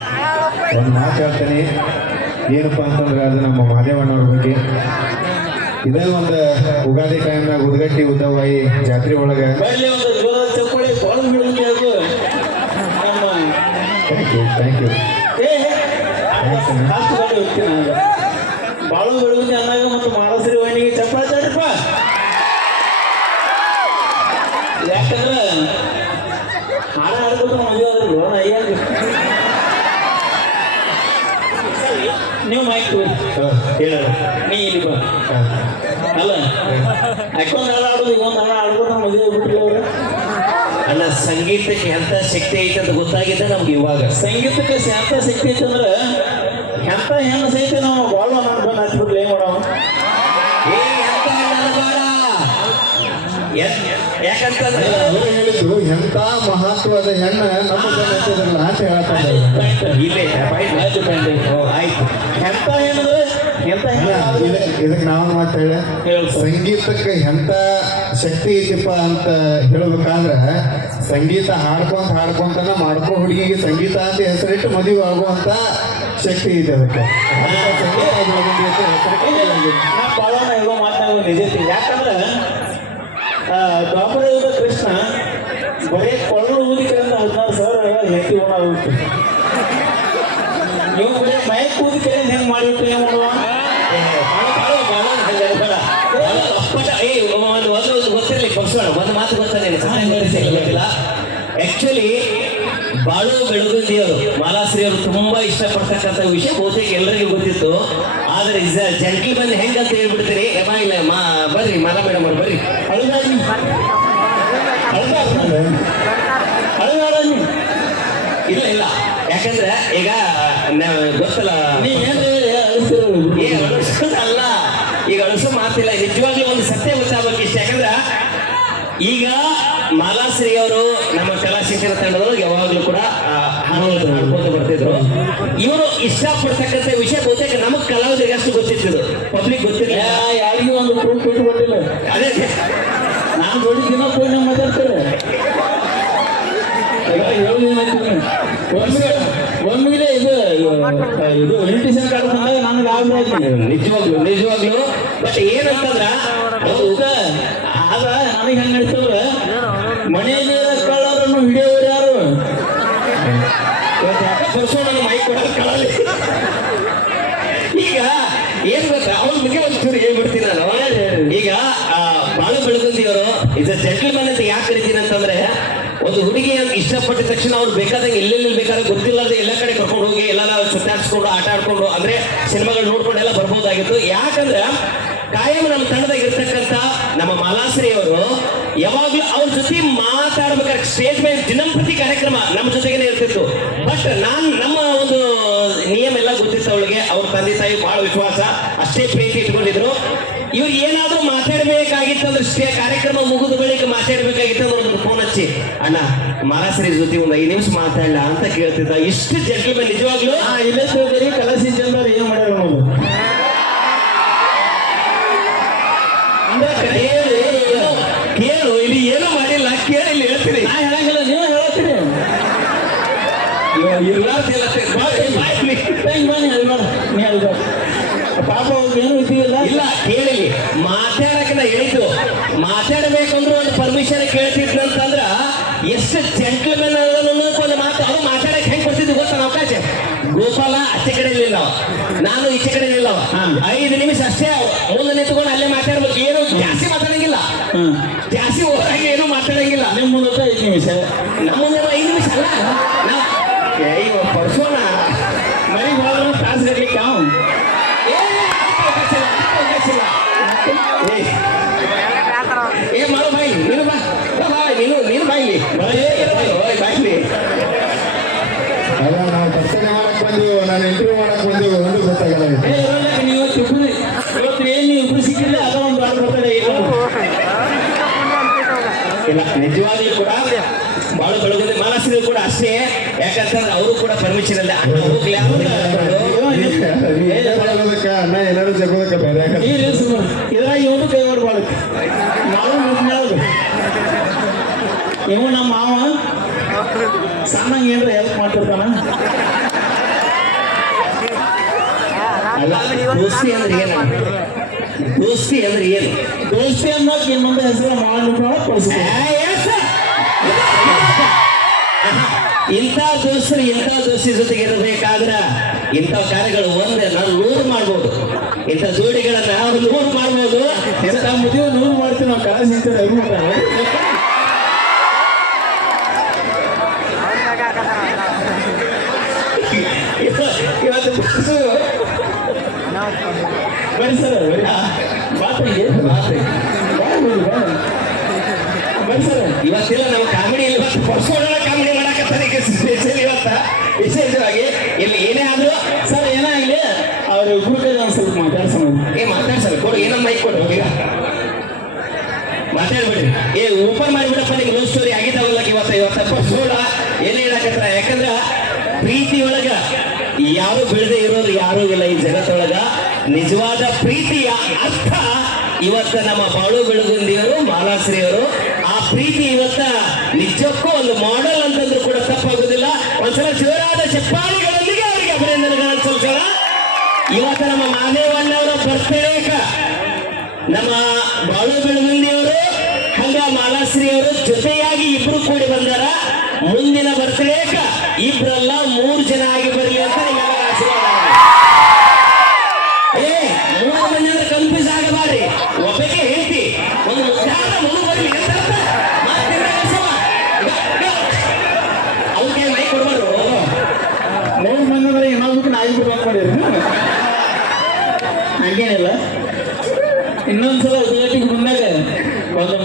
ಒಂದು ಮಾತು ಹೇಳ್ತೀನಿ, ಏನಪ್ಪ ಅಂತಂದ್ರೆ ಅದು ನಮ್ಮ ಮಾದೇವಣ್ಣವ್ರ ಬಗ್ಗೆ. ಇದೇ ಒಂದು ಉಗಾದಿ ಟೈಮ್ನಾಗ ಉದ್ಗಟ್ಟಿ ಉದ್ದವಾಯಿ ಜಾತ್ರೆ ಒಳಗೆ ಥ್ಯಾಂಕ್ ಯು ಬಾಳು ಬೆಳಗುಂದಿ ಅನ್ನಾಗ ಮತ್ತು ಮಾಲಶ್ರೀ ವಾಣಿಗೆ ಚಪ್ಪಾಳೆ ತಡ್ರಪ್ಪ. ಯಾಕಂದ್ರೆ ಹಾಡ ಹಾಡ್ಬೇಕು ಮದುವೆ ಆದ್ರೂ ಅಯ್ಯಾಗ ನೀವು ಮೈಕ್ ಹೇಳ ನೀ ಇಲ್ಲಿ ಬಾ. ಅಲ್ಲ ಯಾಕೊಂದು ಹಾಡು ಆಡೋದು ಇನ್ನೊಂದು ಹಾಡು ಆಡ್ಬೋದು ನಾವು ಮದುವೆ ಆಗ್ಬಿಟ್ಟಿಲ್ಲ ಅವ್ರು. ಅಲ್ಲ, ಸಂಗೀತಕ್ಕೆ ಎಂತ ಶಕ್ತಿ ಐತೆ ಅಂತ ಗೊತ್ತಾಗಿದೆ ನಮ್ಗೆ ಇವಾಗ. ಸಂಗೀತಕ್ಕೆ ಎಂತ ಶಕ್ತಿ ಐತೆ ಅಂದ್ರೆ ಎಂತ ಹೆಣ್ಣು ಸಹಿತ ನಾವು ಬಾಳು ನಾನು ಬಂದು ಹಚ್ಬಿಟ್ಲೆ ಏನ್ ಮಾಡೋ ಯಾಕಂತಂದ್ರೆ ಅವರು ಹೇಳಿದ್ರು ಎಂತ ಮಹತ್ವದ ಹೆಣ್ಣು ನಮ್ಮ ಜನ ಅಂತ ಹೇಳ್ತಾರೆ. ಇಲ್ಲೇ ಆಯ್ತು ಎಂತ ಹೆಣ್ಣು ಎಂತ ಹೆಣ್ಣು ಇದಕ್ಕೆ ನಾವು ಮಾತಾಡ ಹೇಳು. ಸಂಗೀತಕ್ಕೆ ಎಂತ ಶಕ್ತಿ ಐತಿಪ್ಪ ಅಂತ ಹೇಳ್ಬೇಕಾದ್ರೆ ಸಂಗೀತ ಹಾಡ್ಕೊಂತಾನ ಮಾಡ್ಕೊ ಹುಡುಗಿಗೆ ಸಂಗೀತ ಅಂತ ಹೆಸರಿಟ್ಟು ಮದುವೆ ಆಗುವಂತ ಶಕ್ತಿ ಐತೆ ಅದಕ್ಕೆ. ನಾ ಬಾಳೋಣ ಇರೋ ಮಾತನಾಗ ನಿಜ ಐತಿ. ಯಾಕಂದ್ರೆ ದ್ವಾಪರ ಯುಗ ಕೃಷ್ಣ ಬರೀ ಕೊಳ್ಳು ಊದಿಕೆಯಿಂದ 16,000 ಹೆಂಡತಿ ಒಣ ಹೋಗ್ತು. ನೀವು ಬರೀ ಮೈಕ್ ಊದಿಕೆಯಿಂದ ಹೆಂಗೆ ಮಾಡಿಬಿಟ್ಟು ಏನು ಮಾಡುವ ಗೊತ್ತಿರಲಿ ಪಕ್ಷೋಣ ಒಂದು ಮಾತು ಗೊತ್ತಿಲ್ಲ. ಆಕ್ಚುಲಿ ಬಾಳು ಬೆಳಗುಂದಿಯವರು ಮಾಲಾಶ್ರೀ ಅವರು ತುಂಬಾ ಇಷ್ಟಪಡ್ತಕ್ಕಂಥ ವಿಷಯ ಬಹುತೇಕ ಎಲ್ಲರಿಗೂ ಗೊತ್ತಿತ್ತು. ಆದ್ರೆ ಜೆಂಟ್ಲ್ಮನ್ ಹೆಂಗಂತ ಹೇಳ್ಬಿಡ್ತೀರಿ. ಇಲ್ಲ ಬರ್ರಿ ಮಾಲಾ ಮೇಡಮ್ ಅವ್ರು ಬರ್ರಿ. ಇಲ್ಲ ಇಲ್ಲ, ಯಾಕಂದ್ರೆ ಈಗ ಗೊತ್ತಲ್ಲ ಅಲ್ಲ, ಈಗ ಅಳಿಸೋ ಮಾತಿಲ್ಲ. ನಿಜವಾಗ್ಲೂ ಒಂದು ಸತ್ಯ ಗೊತ್ತಾಗಬೇಕು ಇಷ್ಟ. ಯಾಕಂದ್ರೆ ಈಗ ಮಾಲಾಶ್ರೀ ಅವರು ನಮ್ಮ ಕಲಾ ಶಿಕ್ಷಣ ತಂಡದವರು ಯಾವಾಗಲೂ ಕೂಡ ಹಾಡ್ಕೊಂಡು ಬರ್ತಿದ್ರು. ಇವರು ಇಷ್ಟಪಡ್ತಕ್ಕಂಥ ವಿಷಯ ಬಹುತೇಕ ನಮಗ್ ಕಲಾವಿದರಿಗೆ ಅಷ್ಟು ಗೊತ್ತಿತ್ತು, ಪಬ್ಲಿಕ್ ಗೊತ್ತಿಲ್ಲ. ಯಾರಿಗೂ ಒಂದು ಪ್ರೂಫ್ ಇಟ್ಕೊಂಡಿಲ್ಲ. ಅದೇ ನಾನು ದೊಡ್ಡ ದಿನ ಫೋನ್ ಮಾತಾಡ್ತಾರೆ. ಒಮ್ಮಿಗೆ ಇದು ಇನ್ವಿಟೇಷನ್ ಕಾರ್ಡ್ ತಂದಾಗ ನನಗೆ ಆಗ್ಬಿಡ್ತೀನಿ. ನಿಜವಾಗ್ಲು ಬಟ್ ಏನಂತಂದ್ರ ಆಗ ನನಗೆ ಹೆಂಗ್ ನಡೀತಂದ್ರೆ ಮನೆಯಲ್ಲಿ ಕಳ್ಳರನ್ನು ಹಿಡಿಯೋರು ಯಾರು ನನ್ನ ಮೈ ಕೊಡೋದು ಕಳಲಿ. ಈಗ ಏನ್ ಗೊತ್ತಾ, ಅವ್ರ ಬಗ್ಗೆ ಒಂಚೂರು ಹೇಳ್ಬಿಡ್ತೀನಿ ನಾನು. ಈಗ ಬಾಳು ಬೆಳಗುಂದಿಯವರು ಇಸ್ ಜೆಂಟಲ್ಮನ್ ಅಂತ ಯಾಕೆ ಕರಿತೀನಿ ಅಂತಂದ್ರೆ, ಒಂದು ಹುಡುಗಿ ಇಷ್ಟಪಟ್ಟ ತಕ್ಷಣ ಅವ್ರು ಬೇಕಾದಂಗೆ ಎಲ್ಲೆಲ್ಲಿ ಬೇಕಾದ್ರೆ ಗೊತ್ತಿಲ್ಲಾರ್ದೆ ಎಲ್ಲ ಕಡೆ ಕರ್ಕೊಂಡು ಹೋಗಿ ಎಲ್ಲ ಸುತ್ತಾಡ್ಸ್ಕೊಂಡು ಆಟ ಆಡ್ಕೊಂಡು ಅಂದ್ರೆ ಸಿನಿಮಾಗಳು ನೋಡ್ಕೊಂಡು ಎಲ್ಲ ಬರ್ಬೋದಾಗಿತ್ತು. ಯಾಕಂದ್ರೆ ಕಾಯಂ ನಮ್ಮ ತಂಡದಾಗ ಇರ್ತಕ್ಕಂಥ ನಮ್ಮ ಮಾಲಾಶ್ರೀ ಅವರು ಯಾವಾಗ್ಲೂ ಅವ್ರ ಜೊತೆ ಮಾತಾಡ್ಬೇಕಾದ್ರೆ ಸ್ಟೇಜ್ ಮೇಲೆ ದಿನಂಪ್ರತಿ ಕಾರ್ಯಕ್ರಮ ನಮ್ಮ ಜೊತೆಗೇನೆ ಇರ್ತಿತ್ತು. ಬಟ್ ನಮ್ಮ ಒಂದು ನಿಯಮ ಎಲ್ಲ ಗೊತ್ತಿತ್ತು ಅವಳಿಗೆ. ಅವ್ರ ತಂದೆ ತಾಯಿ ಬಹಳ ವಿಶ್ವಾಸ, ಅಷ್ಟೇ ಪ್ರೀತಿ ಇಟ್ಕೊಂಡಿದ್ರು. ಇವ್ರು ಏನಾದ್ರೂ ಮಾತಾಡ್ಬೇಕಾಗಿತ್ತು ಅಂದ್ರೆ ಕಾರ್ಯಕ್ರಮ ಮುಗಿದ ಬಳಿಕ ಮಾತಾಡ್ಬೇಕಾಗಿತ್ತು ಅಂದ್ರೆ ಒಂದು ಫೋನ್ ಹಚ್ಚಿ, ಅಣ್ಣ ಮಾಲಾಶ್ರೀ ಜೊತೆ ಒಂದು 5 ನಿಮಿಷ ಮಾತಾಡಲ್ಲ ಅಂತ ಕೇಳ್ತಿದ್ದ. ಇಷ್ಟು ಜೆಂಟಲ್ಮನ್ ನಿಜವಾಗ್ಲೂ. ಇಲ್ಲೇ ತಿಳ್ಕರಿ ಕಲಸಿ ಚಂದ್ರ ಏನ್ ಮಾಡ್ಯಾರ ನೋಡು. ಕೇಳು, ಇಲ್ಲಿ ಏನೂ ಮಾಡಿಲ್ಲ, ಕೇಳಿ ಇಲ್ಲಿ ಹೇಳ್ತೀನಿ. ನಾ ಹೇಳಂಗಿಲ್ಲ, ನೀವು ಹೇಳ್ತೀರಿ. ಪಾಪ ಏನು ಇದ್ದೀವಿಲ್ಲ. ಇಲ್ಲ ಕೇಳಿಲಿ, ಮಾತಾಡಕ್ಕೆ ನಾ ಹೇಳಿದ್ದು. ಮಾತಾಡಬೇಕಂದ್ರೆ ಒಂದು ಪರ್ಮಿಷನ್ ಕೇಳ್ತಿದ್ನಂತಂದ್ರ ಎಷ್ಟು ಜೆಂಟ್ಲ್ಮೆನ್ ಒಂದು ಮಾತು ಅವ್ರು ಮಾತಾಡಕ್ಕೆ ಹೆಂಗ್ ಕೊಡ್ತಿದ್ವಿ ಗೊತ್ತಾ ಅವಕಾಶ. ಗೋಪಾಲ ಆಚೆ ಕಡೆ ನಿಲ್ಲ, ನಾನು ಈಚೆ ಕಡೆ ನಿಲ್ಲ. 5 ನಿಮಿಷ ಅಷ್ಟೇ ಮುಂದೆ ನಿಂತ್ಕೊಂಡು ಅಲ್ಲೇ ಮಾತಾಡ್ಬೇಕು. ಏನು ಜಾಸ್ತಿ ಮಾತಾಡಂಗಿಲ್ಲ, ಜಾಸ್ತಿ ಹೋಗಿ ಏನು ಮಾತಾಡಂಗಿಲ್ಲ. ನಿಮ್ಮ ಮುಂದೆ 5 ನಿಮಿಷ, ನಮ್ಮ ಮುಂದೆ 5 ನಿಮಿಷ ಅಲ್ಲ. ಪರ್ಸೋಣ ಮನೆಗೆ ಹೋದ್ರೆ ತಾಸು ಗಟ್ಲಿಕ್ಕೆ ಏ ಮಾಡೋ ಬಾಯಿ ನೀನು ಬಾ, ನೀನು ಬಾಯಿಲಿ ಬಾಯಿಲಿ. ಅಲ್ಲ, ನಾವು ಪರ್ಸನೆ ಮಾಡಕ್ ಬಂದೀವಿ, ನಾನು ಇಂಟರ್ವ್ಯೂ ಮಾಡಕ್ ಬಂದೀವಿ, ಒಂದು ಗೊತ್ತಾಗಲ್ಲ. ನೀವು ಇವತ್ತು ಏನು ನೀವು ಇಬ್ರು ಸಿಕ್ಕಿಲ್ಲ, ಅದ ಒಂದು ಆರ್ಡರ್ ಬರ್ತಾರೆ. ಇಲ್ಲ, ನಿಜವಾಗ್ಲೂ ಕೂಡ ಬಾಳು ಬೆಳಗುಂದಿ ಮಾಲಾಶ್ರೀ ಕೂಡ ಅಷ್ಟೇ. ಯಾಕಂತಂದ್ರೆ ಅವರು ಕೂಡ ಪರ್ಮಿಷನ್ ಅಲ್ಲ ಹೋಗ್ಲಿ ಅಣ್ಣ ಏನಾದ್ರು ಜಗೋದಕ್ಕೆ ಬೇರೆ ಇದ್ರಾಗ ಇವನು ಕೈ ಹೊಡ್ಬಾರ್ದು. ನಾವು ಇವ ನಮ್ಮ ಮಾವ ಸಣ್ಣ ಏನ್ರ ಹೆಲ್ಪ್ ಮಾಡ್ತಿರ್ತಾನ. ದೋಸ್ತಿ ಅಂದ್ರೆ ಏನು? ದೋಸ್ತಿ ಅಂದ್ರೆ ಏನು? ದೋಸ್ತಿ ಅನ್ನೋಕೆ ಇನ್ನೊಂದು ಹೆಸರು ಮಾಡಿದ್ರು ಪಡಿಸ್ತಾರೆ. ಇಂಥ ದೋಸ್ತರು ಇಂಥ ದೋಸ್ತಿ ಜೊತೆಗೆ ಇರಬೇಕಾದ್ರ ಇಂಥ ಕಾರ್ಯಗಳು ಒಂದೇ ನಾನು 100 ಮಾಡ್ಬೋದು. ಇಂಥ ಜೋಡಿಗಳನ್ನ 100 ಮಾಡ್ಬೋದು. ಎಂತ ಮದುವೆ 100 ಮಾಡ್ತೀವಿ ನಾವು ಕಲಾ ಸಿಂಚನ ಇವತ್ತು ಬರೀ ಸರ್ ಮಾತಿಗೆ ಬರೀ ಸರ್ ಇವತ್ತಿಲ್ಲ ನಾವು ಕಾಮಿಡಿ ಇವತ್ತು ಪರ್ಸೋಣ ಕಾಮಿಡಿ ಮಾಡಕತ್ತಾರೆ ಈಗ ಸ್ಪೆಷಲ್ ಇವತ್ತ ವಿಶೇಷವಾಗಿ ಇಲ್ಲಿ ಏನೇ ಆದ್ರೂ ಸರ್ ಏನಾಗಲಿ ಅವ್ರ ಇಬ್ರು ಕೈ ಒಂದು ಸ್ವಲ್ಪ ಮಾತಾಡ್ಸೋಣ. ಮಾತಾಡ್ಸಲ್ಲ ಕೊಡು ಏನಮ್ಮ ಮೈಕ್ ಕೊಡು ಈಗ ಮಾತಾಡ್ಬಿಡ್ರಿ. ಓಪನ್ ಮಾಡಿಬಿಡಪ್ಪ ನಿಮ್ಗೆ ಲವ್ ಸ್ಟೋರಿ ಆಗಿದ್ದಾವಲ್ಲ ಇವತ್ತ ಪರ್ಸೋಣ ಏನೇ ಹೇಳಕತ್ತ. ಯಾಕಂದ್ರ ಪ್ರೀತಿ ಒಳಗ ಯಾರು ಬೆಳೆದೇ ಇರೋರು ಯಾರು ಇಲ್ಲ ಈ ಜಗತ್ತೊಳಗ. ನಿಜವಾದ ಪ್ರೀತಿಯ ಅರ್ಥ ಇವತ್ತ ನಮ್ಮ ಬಾಳು ಬೆಳಗುಂದಿಯವರು ಮಾಲಾಶ್ರೀಯವರು ಆ ಪ್ರೀತಿ ಇವತ್ತ ನಿಜಕ್ಕೂ ಒಂದು ಮಾಡೆಲ್ ಅಂತಂದ್ರೂ ಕೂಡ ತಪ್ಪಾಗುದಿಲ್ಲ. ಒಂದ್ಸಲ ಜೋರಾದ ಚಪ್ಪಾಳಿಗಳೊಂದಿಗೆ ಅವರಿಗೆ ಅಭಿನಂದನೆಗಳನ್ನು ಸಲ್ಲಿಸೋಣ. ಇವತ್ತ ನಮ್ಮ ಮಾದೇವಣ್ಣವರ ಬರ್ತ್ಡೇಕ ನಮ್ಮ ಬಾಳು ಬೆಳಗುಂದಿಯವರು ಹಂಗ ಮಾಲಾಶ್ರೀಯವರು ಜೊತೆಯಾಗಿ ಇಬ್ರು ಕೂಡಿ ಬಂದಾರ. ಮುಂದಿನ ಬರ್ತ್ಡೇಕ ಇಬ್ರಲ್ಲ 3 ಜನ ಆಗಿ ಬರಲಿ ಅಂತ ನಿಮ್ಮೆಲ್ಲರ ಆಶೀರ್ವಾದ. 3 ಮಂದಿ ಅಂದ್ರೆ ಕನ್ಫ್ಯೂಸ್ ಆಗಬಾರ್ರಿ. ಒಬ್ಬಕ್ಕೆ ಹೇಳ್ತಿ ಒಂದು ಮುದ್ದಾದ ಮಗು ಬರಲಿ ಅಂತ ಅವ್ರಿಗೆ ಮೈ ಕೊಡ್ಬಾರ್ದು. 3 ಮಂದಿ ಅಂದ್ರೆ ಇನ್ನೊಂದಕ್ಕೆ ನಾಯಿ ಬಿಡ್ಬೇಕು ಮಾಡಿರಿ. ಹಂಗೇನಿಲ್ಲ. ಇನ್ನೊಂದ್ಸಲ ಉದ್ಘಾಟಿಗೆ ಬಂದಾಗ ಒಂದು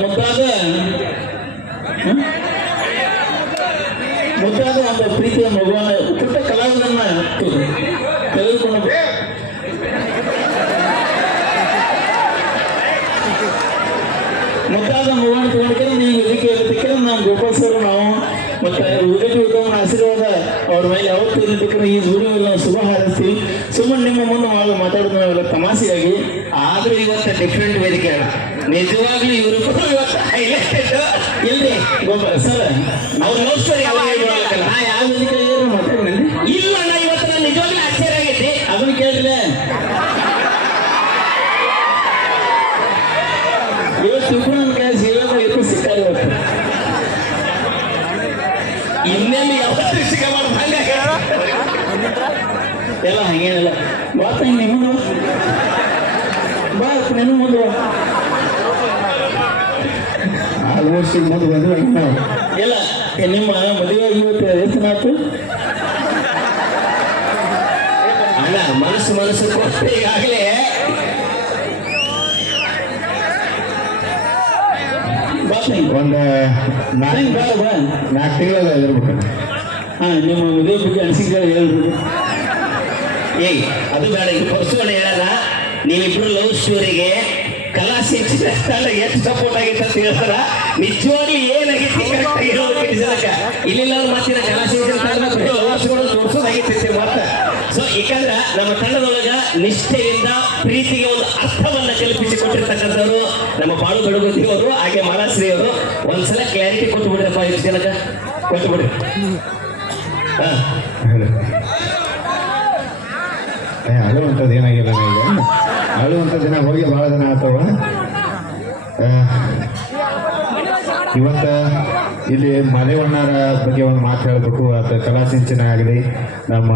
ಮುದ್ದಾದ ಒಂದು ಪ್ರೀತಿಯ ಮಗುವನ್ನ ಪುಟ್ಟ ಕಲಾವಿದನ್ನ ತೆಗೆದುಕೊಂಡು ಮುದ್ದಾದ ಮಗುವನ್ನು ತಗೊಂಡ್ರೆ ನೀವು ಇದಕ್ಕೆ ಇರತಕ್ಕೆ ನಾವು ಗೋಪಾಲ್ ಸರ್ ನಾವು ಮತ್ತೆ ಉಡುಪಿ ಉತ್ತಮನ ಆಶೀರ್ವಾದ ಅವ್ರ ಮೇಲೆ ಯಾವತ್ತೂ ಇರತಕ್ಕ ಈ ಜೋಡಿಯಲ್ಲಿ ನಾವು ಶುಭ ಹಾರೈಸ್ತೀವಿ. ಸುಮ್ಮನೆ ನಿಮ್ಮ ಮುಂದೆ ಮಾತಾಡೋದು ನಾವೆಲ್ಲ ತಮಾಷೆಯಾಗಿ. ಆದ್ರೂ ಇವತ್ತು ಡಿಫ್ರೆಂಟ್ ವೇದಿಕೆ ಅಲ್ಲ. ನಿಜವಾಗ್ಲೂ ಇವರು ಇವತ್ತು ಹೈಲೈಟೆಡ್ ಇಲ್ರಿ ಗೋಪಾಲ್ ಸರ್ ಅವ್ರ ಲವ್ ಸ್ಟೋರಿ ಯಾವ ನಾ ಯಾವ ವೇದಿಕೆ ಮಾತಾಡಿದ್ರಿ ಇಲ್ಲ ಅಣ್ಣ. ಇವತ್ತು ನಾನು ನಿಜವಾಗ್ಲೂ ಆಶ್ಚರ್ಯ ಆಗೈತಿ. ಅದನ್ನ ಕೇಳಿದ್ರೆ ಇವತ್ತು ಇಬ್ರು ನನ್ನ ಕೈ ಜೀವನ ಇಬ್ಬರು ಸಿಕ್ಕಾರಿ ಇವತ್ತು. ಇನ್ನೆಲ್ಲಿ ಯಾವತ್ತೂ ಸಿಗಬಾರ್ದು ಹಂಗಾಗಿ ಎಲ್ಲ ಹಂಗೇನಿಲ್ಲ. ಬಾತ ನಿಮ್ಮದು ಬಾ ನಿನ್ನ ಮುಂದೆ ಆಲ್ಮೋಸ್ಟ್ ಈಗ ಮುಂದೆ ಬಂದ್ರೆ ನಾವು ಎಲ್ಲ ನಿಮ್ಮ ಮದುವೆ ಇವತ್ತು ಎಷ್ಟನಾಯ್ತು? ಅಣ್ಣ ಮನಸ್ಸು ಕೊಟ್ಟು ಈಗಾಗಲೇ ಒಂದು ಬಾ 4 ತಿಂಗಳ ಇರ್ಬೇಕು. ನಿಮ್ಮ ಮದುವೆ ಬಗ್ಗೆ ಅನಿಸಿಕೆ ಹೇಳ್ಬಿಡು. ಅದು ಬೇಡ. ಈಗ ಪರ್ಸೋಣ ಹೇಳಲ್ಲ. ನೀವಿಬ್ರು ಲವ್ ಸ್ಟೋರಿಗೆ ಕಲಾ ಸಿಂಚಿನ ಎಷ್ಟು ಸಪೋರ್ಟ್ ಆಗಿತ್ತು ಅಂತ ಹೇಳ್ತಾರ. ನಿಜವಾಗ್ಲೂ ಏನಾಗಿತ್ತು ಕರೆಕ್ಟ್ ಆಗಿ ಹೇಳೋದಕ್ಕೆ ಜನಕ ಇಲ್ಲಿಲ್ಲ ಮಾತಿನ ಕಲಾ ಸಿಂಚಿನ ತೋರಿಸೋದಾಗಿತ್ತು ಮತ್ತೆ. ಸೊ ಯಾಕಂದ್ರ ನಮ್ಮ ತಂಡದೊಳಗ ನಿಷ್ಠೆಯಿಂದ ಪ್ರೀತಿಗೆ ಒಂದು ಅರ್ಥವನ್ನ ಕಲ್ಪಿಸಿಕೊಟ್ಟಿರ್ತಕ್ಕಂಥವ್ರು ನಮ್ಮ ಬಾಳು ಬೆಳಗುಂದಿಯವರು ಹಾಗೆ ಮಾಲಾಶ್ರೀ ಅವರು. ಒಂದ್ಸಲ ಕ್ಲಾರಿಟಿ ಕೊಟ್ಟು ಬಿಡ್ರಪ್ಪ ಇಷ್ಟು ಜನಕ ಕೊಟ್ಟು ಬಿಡ್ರಿ. ಅಳುವಂಥದ್ದು ಏನಾಗಿಲ್ಲ ಈಗ. ಅಳುವಂಥದ್ದು ದಿನ ಹೋಗಿ ಭಾಳ ದಿನ ಆಗ್ತಾವ. ಇವತ್ತ ಇಲ್ಲಿ ಮಾದೇವಣ್ಣರ ಬಗ್ಗೆ ಒಂದು ಮಾತು ಹೇಳಬೇಕು. ಅದು ಕಲಾ ಸಿಂಚನ ಆಗಲಿ, ನಮ್ಮ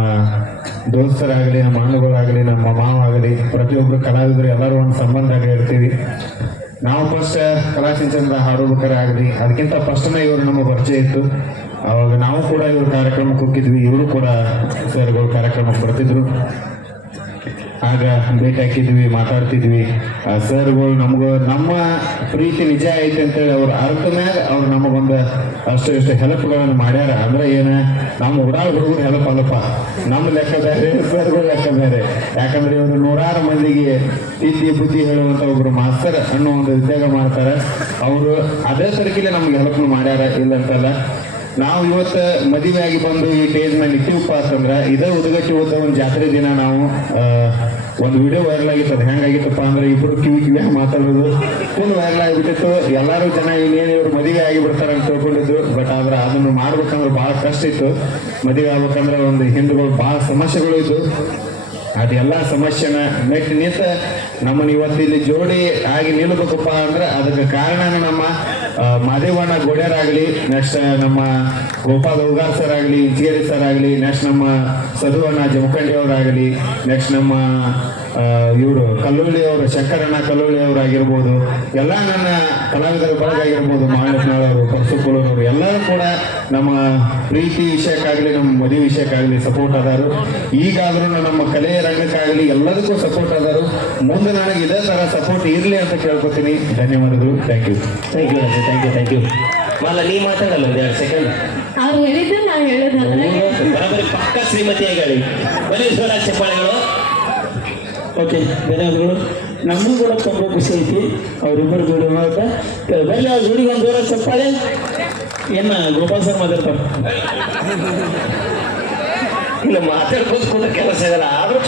ದೋಸ್ತರಾಗಲಿ, ನಮ್ಮ ಅಣ್ಣಗಳಾಗಲಿ, ನಮ್ಮ ಮಾವ ಆಗಲಿ, ಪ್ರತಿಯೊಬ್ಬರು ಕಲಾವಿದರು ಎಲ್ಲರೂ ಒಂದು ಸಂಬಂಧ ಇರ್ತೀವಿ. ನಾವು ಫಸ್ಟ್ ಕಲಾ ಸಿಂಚನದ ಹಾಡಬೇಕಾರೆ ಆಗಲಿ ಅದಕ್ಕಿಂತ ಫಸ್ಟ್ನೇ ಇವರು ನಮ್ಮ ಪರಿಚಯ ಇತ್ತು. ಅವಾಗ ನಾವು ಕೂಡ ಇವ್ರ ಕಾರ್ಯಕ್ರಮಕ್ಕೆ ಹೋಗಿದ್ವಿ. ಇವರು ಕೂಡ ಸರ್ಗಳು ಕಾರ್ಯಕ್ರಮಕ್ಕೆ ಬರ್ತಿದ್ರು. ಆಗ ಭೇಟಿ ಹಾಕಿದ್ವಿ, ಮಾತಾಡ್ತಿದ್ವಿ. ಸರ್ಗಳು ನಮಗೂ ನಮ್ಮ ಪ್ರೀತಿ ನಿಜ ಐತೆ ಅಂತೇಳಿ ಅವ್ರು ಅರ್ಥ ಮ್ಯಾಗ ಅವ್ರು ನಮಗೊಂದು ಅಷ್ಟು ಇಷ್ಟು ಹೆಲ್ಪ್ಗಳನ್ನು ಮಾಡ್ಯಾರ. ಅಂದ್ರೆ ಏನು, ನಮ್ಮ ಉಡಾಳ ಹುಡುಗರು ಹೆಲ್ಪ್ ಅಲ್ಲಪ್ಪ, ನಮ್ಮ ಲೆಕ್ಕ ಬೇರೆ, ಸರ್ಗಳು ಲೆಕ್ಕ ಬೇರೆ. ಯಾಕಂದ್ರೆ ಇವರು 100 ಮಂದಿಗೆ ತಿದ್ದಿ ಬುದ್ಧಿ ಹೇಳುವಂಥ ಒಬ್ರು ಮಾಸ್ತರ್ ಅನ್ನೋ ಒಂದು ಉದ್ಯೋಗ ಮಾಡ್ತಾರೆ. ಅವರು ಅದೇ ತರಕಿಲೆ ನಮ್ಗೆ ಹೆಲ್ಪ್ನು ಮಾಡ್ಯಾರ, ಇಲ್ಲಂತಲ್ಲ. ನಾವು ಇವತ್ತು ಮದುವೆ ಆಗಿ ಬಂದು ಈ ಸ್ಟೇಜ್ ಮೇಲೆ ನಿಂತೀವಪ್ಪ ಅಂತಂದ್ರೆ ಇದೇ ಉದಗಟ್ಟಿ ಹೋದ ಒಂದು ಜಾತ್ರೆ ದಿನ ನಾವು ಒಂದು ವಿಡಿಯೋ ವೈರಲ್ ಆಗಿತ್ತು. ಅದು ಹೆಂಗಾಗಿತ್ತಪ್ಪ ಅಂದ್ರೆ ಇಬ್ಬರು ಕಿವಿ ಮಾತಾಡೋದು ಫುಲ್ ವೈರಲ್ ಆಗಿಬಿಟ್ಟಿತ್ತು. ಎಲ್ಲರೂ ಜನ ಇನ್ನೇನು ಇವ್ರು ಮದುವೆ ಆಗಿಬಿಡ್ತಾರೆ ಅಂತ ತಿಳ್ಕೊಂಡಿದ್ರು. ಬಟ್ ಆದ್ರೆ ಅದನ್ನು ಮಾಡ್ಬೇಕಂದ್ರೆ ಭಾಳ ಕಷ್ಟ ಇತ್ತು. ಮದುವೆ ಆಗ್ಬೇಕಂದ್ರೆ ಒಂದು ಹಿಂದೂಗಳು ಭಾಳ ಸಮಸ್ಯೆಗಳು ಇದ್ದು. ಅದೆಲ್ಲ ಸಮಸ್ಯೆನ ಮೆಟ್ಟಿ ನಿಂತ ನಮ್ಮನ್ನ ಇವತ್ತು ಇಲ್ಲಿ ಜೋಡಿ ಆಗಿ ನಿಲ್ಬೇಕಪ್ಪ ಅಂದ್ರೆ ಅದಕ್ಕೆ ಕಾರಣ ನಮ್ಮ ಮಾದೇವಣ್ಣ ಗೋಡ್ಯರಾಗಲಿ, ನೆಕ್ಸ್ಟ್ ನಮ್ಮ ಗೋಪಾಲ್ ಹೂಗಾರ್ ಸರ್ ಆಗಲಿ, ಇಂಚಗೇರಿ ಸರ್ ಆಗಲಿ, ನೆಕ್ಸ್ಟ್ ನಮ್ಮ ಸದುವಣ್ಣ ಜಮಖಂಡಿ ಅವರಾಗಲಿ, ನೆಕ್ಸ್ಟ್ ನಮ್ಮ ಇವರು ಕಲ್ಲೂಳಿ ಅವರು ಶಂಕರಣ್ಣ ಕಲ್ಲೂಳಿ ಅವರಾಗಿರ್ಬೋದು, ಎಲ್ಲ ನನ್ನ ಕಲಾವಿದರ ಬಳಗ ಆಗಿರ್ಬೋದು, ಮಾಳನಾಳ್ ಅವರು, ಪರಸುಕುಲೂರವರು ಎಲ್ಲರೂ ಕೂಡ ನಮ್ಮ ಪ್ರೀತಿ ವಿಷಯಕ್ಕಾಗಲಿ ನಮ್ಮ ಮದುವೆ ವಿಷಯಕ್ಕಾಗಲಿ ಸಪೋರ್ಟ್ ಅದಾರು. ಈಗಾದ್ರೂ ನಮ್ಮ ಕಲೆಯ ರಂಗಕ್ಕಾಗಲಿ ಎಲ್ಲದಕ್ಕೂ ಸಪೋರ್ಟ್ ಅದಾರು. ಮುಂದೆ ನನಗೆ ಇದೇ ತರ ಸಪೋರ್ಟ್ ಇರಲಿ ಅಂತ ಕೇಳ್ಕೊತೀನಿ. ಧನ್ಯವಾದಗಳು. Thank you. Thank you Raju, thank you, thank you. ಮಾಲ ನೀ ಮಾತಾಡಲ್ಲ ಒಂದು 2 ಸೆಕೆಂಡ್. ಅವ್ರು ಹೇಳಿದ್ದು ನಾವು ಹೇಳೋದಲ್ಲ. ಬರೋಬ್ಬರಿ ಪಕ್ಕ ಶ್ರೀಮತಿಯಾಗಿ ಹೇಳಿ. ಬನ್ನಿ ಸ್ವರಾಜ್ ಚಪ್ಪಾಳೆಗಳು. ಓಕೆ, ಧನ್ಯವಾದಗಳು. ನಮಗೂ ಕೂಡ ತುಂಬ ಖುಷಿ ಐತಿ ಅವ್ರಿಬ್ಬರು ಜೋಡಿ ಮಾಡ್ತಾ. ಬರಲಿ ಅವ್ರ ಜೋಡಿಗೆ ಒಂದು ಜೋರ ಚಪ್ಪಾಳೆ. ಏನ ಗೋಪಾಲ್ ಸರ್ ಮಾತಾಡ್ತಾರೆ. ಇಲ್ಲ ಮಾತಾಡ್ಕೊಂಡು ಕೂಡ ಕೆಲಸ ಇದಲ್ಲ ಆದ್ರೂ